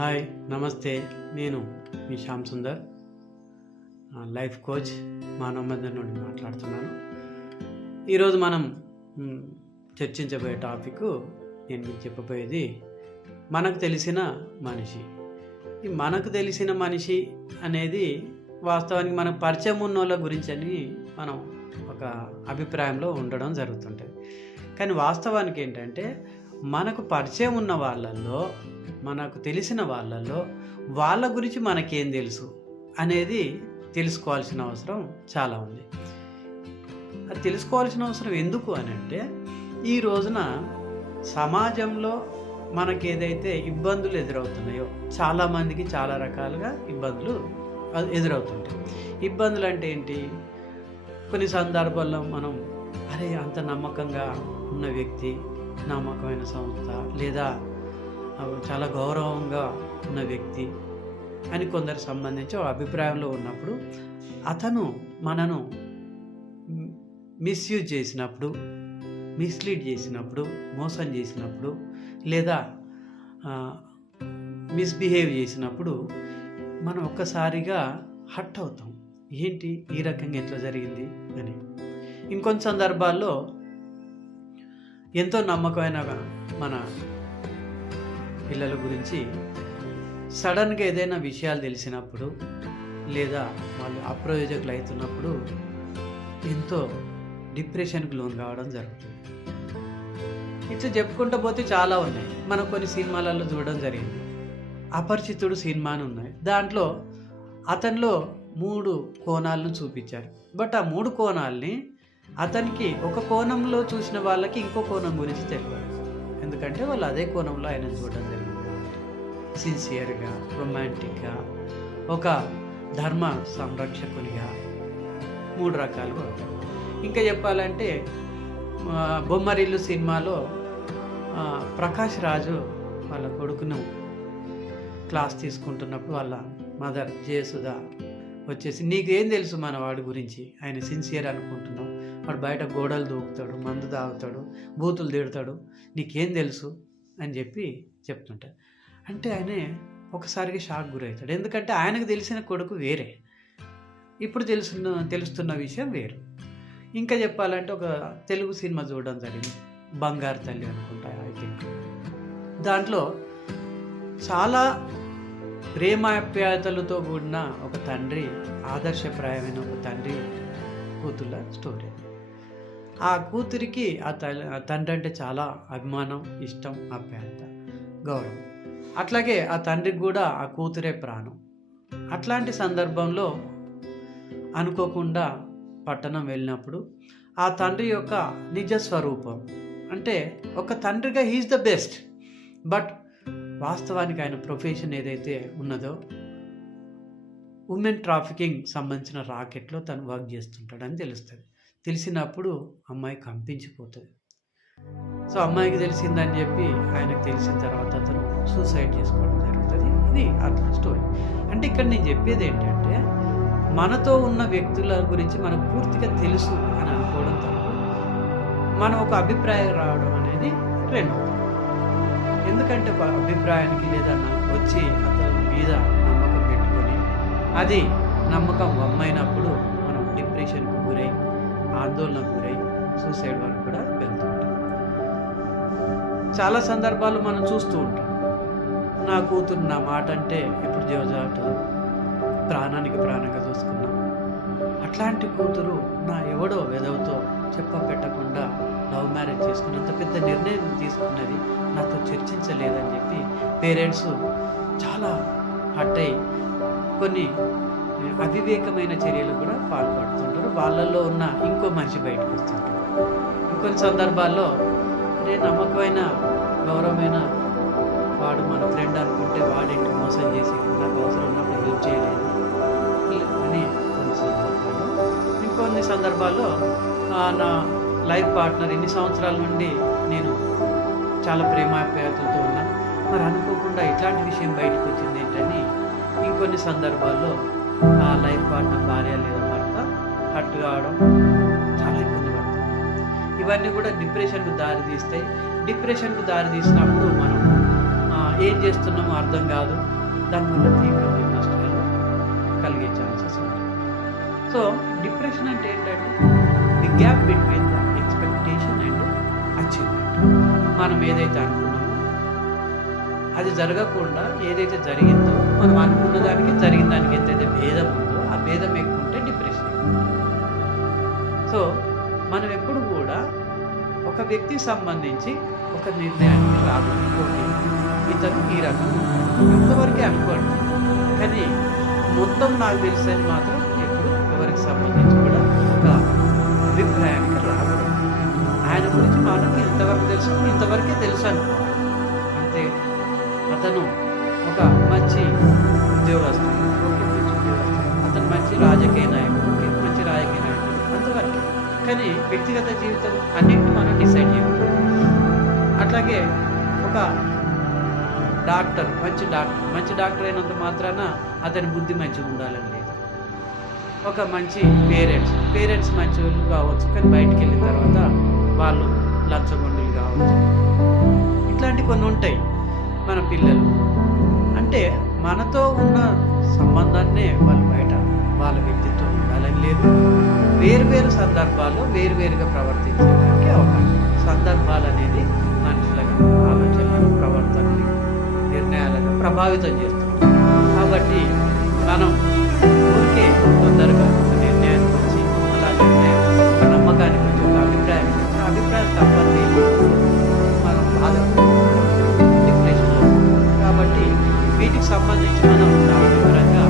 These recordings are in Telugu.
హాయ్ నమస్తే. నేను మీ శ్యామ్ సుందర్, లైఫ్ కోచ్, మానవ మధ్య నుండి మాట్లాడుతున్నాను. ఈరోజు మనం చర్చించబోయే టాపిక్, నేను మీకు చెప్పబోయేది మనకు తెలిసిన మనిషి. ఈ మనకు తెలిసిన మనిషి అనేది వాస్తవానికి మనకు పరిచయం ఉన్న వాళ్ళ గురించి అని మనం ఒక అభిప్రాయంలో ఉండడం జరుగుతుంటుంది. కానీ వాస్తవానికి ఏంటంటే, మనకు పరిచయం ఉన్న వాళ్ళల్లో, మనకు తెలిసిన వాళ్ళల్లో వాళ్ళ గురించి మనకేం తెలుసు అనేది తెలుసుకోవాల్సిన అవసరం చాలా ఉంది. అది తెలుసుకోవాల్సిన అవసరం ఎందుకు అని అంటే, ఈ రోజున సమాజంలో మనకి ఏదైతే ఇబ్బందులు ఎదురవుతున్నాయో, చాలామందికి చాలా రకాలుగా ఇబ్బందులు ఎదురవుతుంటాయి. ఇబ్బందులు అంటే ఏంటి? కొన్ని సందర్భాల్లో మనం అంత నమ్మకంగా ఉన్న వ్యక్తి, నమ్మకమైన సంస్థ, లేదా చాలా గౌరవంగా ఉన్న వ్యక్తి అని కొందరు సంబంధించి అభిప్రాయంలో ఉన్నప్పుడు, అతను మనను మిస్యూజ్ చేసినప్పుడు, మిస్లీడ్ చేసినప్పుడు, మోసం చేసినప్పుడు, లేదా మిస్బిహేవ్ చేసినప్పుడు మనం ఒక్కసారిగా హర్ట్ అవుతాం. ఏంటి ఈ రకంగా ఎట్లా జరిగింది అని. ఇంకొన్ని సందర్భాల్లో ఎంతో నమ్మకమైన మన పిల్లల గురించి సడన్గా ఏదైనా విషయాలు తెలిసినప్పుడు, లేదా వాళ్ళు అప్రయోజకులు అవుతున్నప్పుడు ఎంతో డిప్రెషన్కి లోన్ కావడం జరుగుతుంది. ఇట్లా చెప్పుకుంటూ పోతే చాలా ఉన్నాయి. మనం కొన్ని సినిమాలలో చూడడం జరిగింది. అపరిచితుడు సినిమా అని ఉన్నాయి. దాంట్లో అతనిలో 3 కోణాలను చూపించారు. బట్ ఆ 3 కోణాలని అతనికి ఒక కోణంలో చూసిన వాళ్ళకి ఇంకో కోణం గురించి తెలియదు. ఎందుకంటే వాళ్ళు అదే కోణంలో ఆయన చూడడం జరిగింది కాబట్టి. సిన్సియర్గా, రొమాంటిక్గా, ఒక ధర్మ సంరక్షకునిగా 3 రకాలుగా ఉంటారు. ఇంకా చెప్పాలంటే, బొమ్మరిల్లు సినిమాలో ప్రకాష్ రాజు వాళ్ళ కొడుకును క్లాస్ తీసుకుంటున్నప్పుడు వాళ్ళ మదర్ జయసుధ వచ్చేసి, నీకేం తెలుసు మన వాడి గురించి? ఆయన సిన్సియర్ అనుకుంటున్నావు, వాడు బయట గోడలు దూకుతాడు, మందు తాగుతాడు, బూతులు తిడతాడు, నీకేం తెలుసు అని చెప్పి చెప్తుంటాడు. అంటే ఆయనే ఒకసారిగా షాక్ గురవుతాడు. ఎందుకంటే ఆయనకు తెలిసిన కొడుకు వేరే, ఇప్పుడు తెలుస్తున్న విషయం వేరు. ఇంకా చెప్పాలంటే, ఒక తెలుగు సినిమా చూడడం జరిగింది, బంగారు తల్లి అనుకుంటా, ఐ థింక్. దాంట్లో చాలా ప్రేమాప్యాయతలతో కూడిన ఒక తండ్రి, ఆదర్శప్రాయమైన ఒక తండ్రి కూతుళ్ళ స్టోరీ. ఆ కూతురికి ఆ తండ్రి అంటే చాలా అభిమానం, ఇష్టం, ఆప్యాయత, గౌరవం. అట్లాగే ఆ తండ్రికి కూడా ఆ కూతురే ప్రాణం. అట్లాంటి సందర్భంలో అనుకోకుండా పట్టణం వెళ్ళినప్పుడు ఆ తండ్రి యొక్క నిజ స్వరూపం, అంటే ఒక తండ్రిగా హీఈస్ ద బెస్ట్, బట్ వాస్తవానికి ఆయన ప్రొఫెషన్ ఏదైతే ఉన్నదో, ఉమెన్ ట్రాఫికింగ్ సంబంధించిన రాకెట్లో తను వర్క్ చేస్తుంటాడని తెలుస్తుంది. తెలిసినప్పుడు అమ్మాయి కంపించిపోతుంది. సో అమ్మాయికి తెలిసిందని చెప్పి ఆయనకు తెలిసిన తర్వాత అతను సూసైడ్ చేసుకోవడం జరుగుతుంది. ఇది అట్లా స్టోరీ. అంటే ఇక్కడ నేను చెప్పేది ఏంటంటే, మనతో ఉన్న వ్యక్తుల గురించి మనకు పూర్తిగా తెలుసు అని అనుకోవడం తప్పు. మనం ఒక అభిప్రాయం రావడం అనేది రెండవది. ఎందుకంటే ఒక అభిప్రాయానికి లేదా వచ్చి అతని మీద నమ్మకం పెట్టుకొని అది నమ్మకం వమ్మైనప్పుడు మనం డిప్రెషన్కు గురై, ఆందోళనకు గురై, సూసైడ్ వరకు కూడా వెళ్తుంటాం. చాలా సందర్భాలు మనం చూస్తూ ఉంటాం. నా కూతురు నా మాట అంటే ఎప్పుడు జీవజాటదు, ప్రాణానికి ప్రాణంగా చూసుకున్నాం. అట్లాంటి కూతురు నా ఎవడో వెదవుతో చెప్ప పెట్టకుండా లవ్ మ్యారేజ్ చేసుకున్నంత పెద్ద నిర్ణయం తీసుకున్నది, నాతో చర్చించలేదని చెప్పి పేరెంట్స్ చాలా హర్ట్ అయ్యి కొన్ని అవివేకమైన చర్యలు కూడా పాల్పడుతుంటారు. వాళ్ళల్లో ఉన్న ఇంకో మనిషి బయటకు వస్తుంటారు. ఇంకొన్ని సందర్భాల్లో నమ్మకమైన, గౌరవమైన వాడు మన ఫ్రెండ్ అనుకుంటే వాడేంటి మోసం చేసి నాకు అవసరం ఉన్నప్పుడు హెల్ప్ చేయలేదు అని కొన్ని సందర్భాల్లో. ఇంకొన్ని సందర్భాల్లో నా లైఫ్ పార్ట్నర్ ఇన్ని సంవత్సరాల నుండి నేను చాలా ప్రేమాప్యాయతలతో ఉన్నా, మరి అనుకోకుండా ఇట్లాంటి విషయం బయటకు వచ్చింది ఏంటని ఇంకొన్ని సందర్భాల్లో ఆ లైఫ్ పార్ట్నర్ భార్య లేదా భర్త హర్ట్ కావడం, చాలా ఇబ్బంది పడుతుంది. ఇవన్నీ కూడా డిప్రెషన్కు దారి తీస్తాయి. డిప్రెషన్కు దారి తీసినప్పుడు మనం ఏం చేస్తున్నామో అర్థం కాదు, దానివల్ల తీవ్రమైన నష్టాలు కలిగే ఛాన్సెస్ ఉంటాయి. సో డిప్రెషన్ అంటే ఏంటంటే the gap between the expectation and achievement. మనం ఏదైతే అనుకున్నామో అది జరగకుండా ఏదైతే జరిగిందో, మనం అనుకున్న దానికి జరిగిన దానికి ఎంతైతే భేదం ఉందో ఆ భేదం ఎక్కువ ఉంటే డిప్రెషన్ ఎక్కువ. సో మనం ఎప్పుడు కూడా ఒక వ్యక్తికి సంబంధించి ఒక నిర్ణయానికి రాదు. ఓకే, ఇతను ఈ రకం అంతవరకే అనుకోండి, కానీ మొత్తం నాకు తెలుసు అని మాత్రం ఎప్పుడు ఎవరికి సంబంధించి కూడా ఒక అభిప్రాయానికి రాదు. ఆయన గురించి మనకి ఇంతవరకు తెలుసు, ఇంతవరకే తెలుసు అనుకోవాలి అంతే. అతను ఒక మంచి ఉద్యోగస్తుడు, ఓకే, మంచి ఉద్యోగస్తుడు. అతను మంచి రాజకీయ నాయకుడు, ఓకే, మంచి రాజకీయ నాయకుడు, అంతవరకే. కానీ వ్యక్తిగత జీవితం అన్నింటినీ మనం డిసైడ్ చేయకూడదు. అట్లాగే ఒక డాక్టర్, మంచి డాక్టర్ అయినంత మాత్రాన అతని బుద్ధి మంచిగా ఉండాలని లేదు. ఒక మంచి పేరెంట్స్ మంచి వాళ్ళు కావచ్చు, కానీ బయటికి వెళ్ళిన తర్వాత వాళ్ళు లంచగొండులు కావచ్చు. ఇట్లాంటి కొన్ని ఉంటాయి. మన పిల్లలు అంటే మనతో ఉన్న సంబంధాన్నే వాళ్ళు బయట వాళ్ళ వ్యక్తిత్వం ఉండాలని లేదు. వేరువేరు సందర్భాల్లో వేరువేరుగా ప్రవర్తించడానికి అవకాశం. సందర్భాలు అనేది మనుషులను, ఆలోచనలను, ప్రవర్తనని, నిర్ణయాలను ప్రభావితం చేస్తుంది. కాబట్టి మనం ఊరికే తొందరగా ఒక నిర్ణయానికి వచ్చి, అలా నిర్ణయం ఒక నమ్మకానికి వచ్చి, ఒక అభిప్రాయానికి వచ్చి, అభిప్రాయం తప్పని మనం డిప్రెషన్లో. కాబట్టి వీటికి సంబంధించి మనం చాలా వివరంగా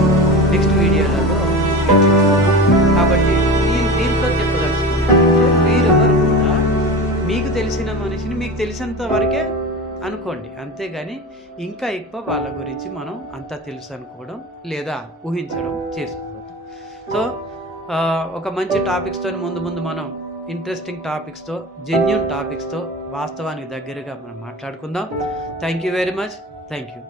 నెక్స్ట్ వీడియోలలో చర్చించుకుందాం. కాబట్టి దీంట్లో చెప్పదలుచుకున్నానంటే మీరెవరు కూడా మీకు తెలిసిన మనిషిని మీకు తెలిసినంత వరకే అనుకోండి, అంతేగాని ఇంకా ఎక్కువ వాళ్ళ గురించి మనం అంతా తెలుసు అనుకోవడం లేదా ఊహించడం చేసుకోవద్దు. సో ఒక మంచి టాపిక్స్తో ముందు మనం ఇంట్రెస్టింగ్ టాపిక్స్తో, జెన్యూన్ టాపిక్స్తో వాస్తవానికి దగ్గరగా మనం మాట్లాడుకుందాం. Thank you very much. Thank you.